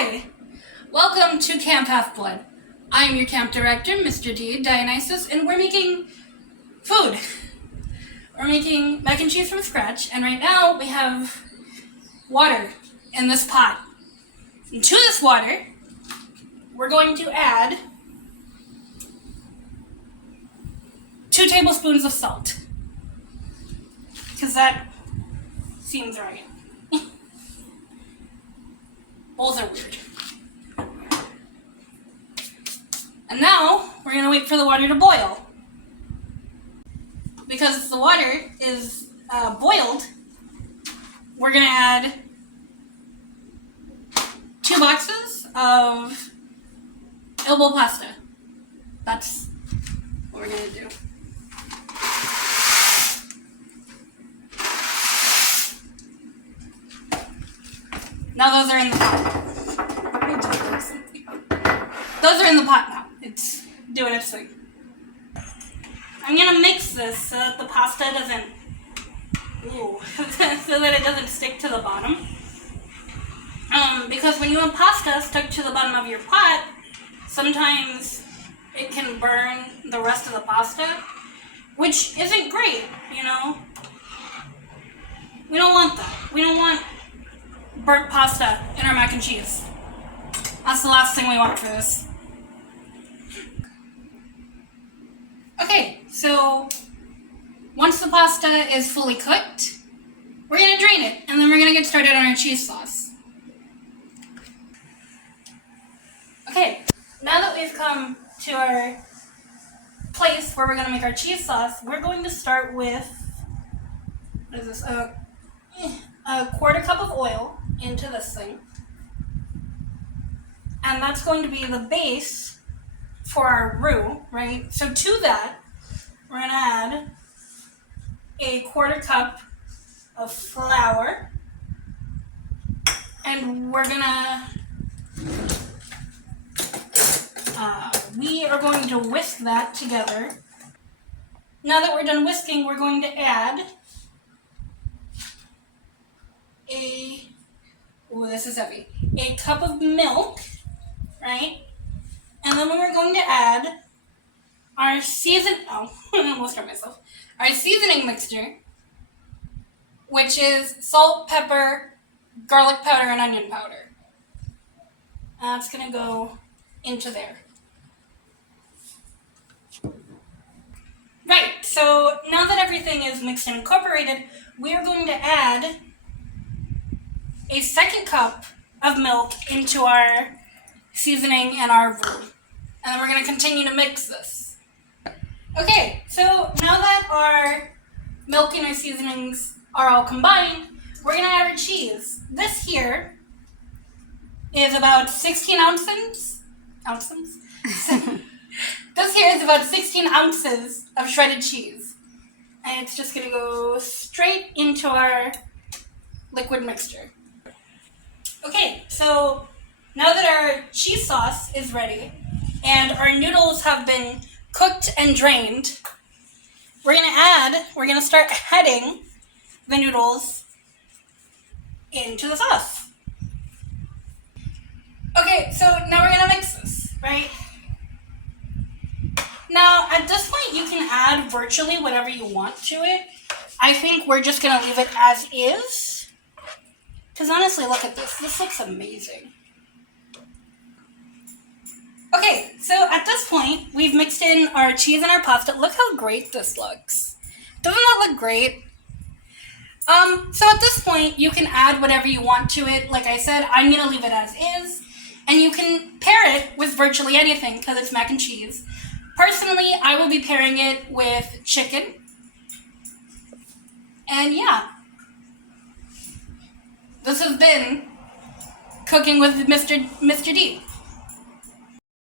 Hi! Welcome to Camp Half-Blood. I'm your camp director, Mr. D, Dionysus, and we're making food. We're making mac and cheese from scratch, and right now we have water in this pot. And to this water, we're going to add 2 tablespoons of salt. Because that seems right. Bowls are weird. And now, we're going to wait for the water to boil. Because the water is boiled, we're going to add 2 boxes of Il Bol pasta. That's what we're going to do. Now those are in the pot. Those are in the pot now. It's doing its thing. I'm gonna mix this so that the pasta doesn't, so that it doesn't stick to the bottom. Because when you have pasta stuck to the bottom of your pot, sometimes it can burn the rest of the pasta, which isn't great, you know? We don't want that. We don't want burnt pasta in our mac and cheese. That's the last thing we want for this. Okay, so once the pasta is fully cooked, we're going to drain it, and then we're going to get started on our cheese sauce. Okay, now that we've come to our place where we're going to make our cheese sauce, we're going to start with, what is this, a 1/4 cup of oil into this thing. And that's going to be the base for our roux, right? So to that, we're going to add a 1/4 cup of flour. And we're going to, we are going to whisk that together. Now that we're done whisking, we're going to add this is heavy, a cup of milk, right? And then we're going to add our our seasoning mixture, which is salt, pepper, garlic powder, and onion powder. That's going to go into there. Right, so now that everything is mixed and incorporated, we're going to add a 2nd cup of milk into our seasoning and our roux. And then we're going to continue to mix this. Okay, so now that our milk and our seasonings are all combined, we're going to add our cheese. This here is about 16 ounces. This here is about 16 ounces of shredded cheese. And it's just going to go straight into our liquid mixture. Okay, so now that our cheese sauce is ready and our noodles have been cooked and drained, we're going to start adding the noodles into the sauce. Okay, so now we're going to mix this, right? Now, at this point, you can add virtually whatever you want to it. I think we're just going to leave it as is. Because honestly, look at this. This looks amazing. Okay, so at this point, we've mixed in our cheese and our pasta. Look how great this looks. Doesn't that look great? So at this point, you can add whatever you want to it. Like I said, I'm going to leave it as is. And you can pair it with virtually anything because it's mac and cheese. Personally, I will be pairing it with chicken. And yeah. This has been Cooking with Mr. D.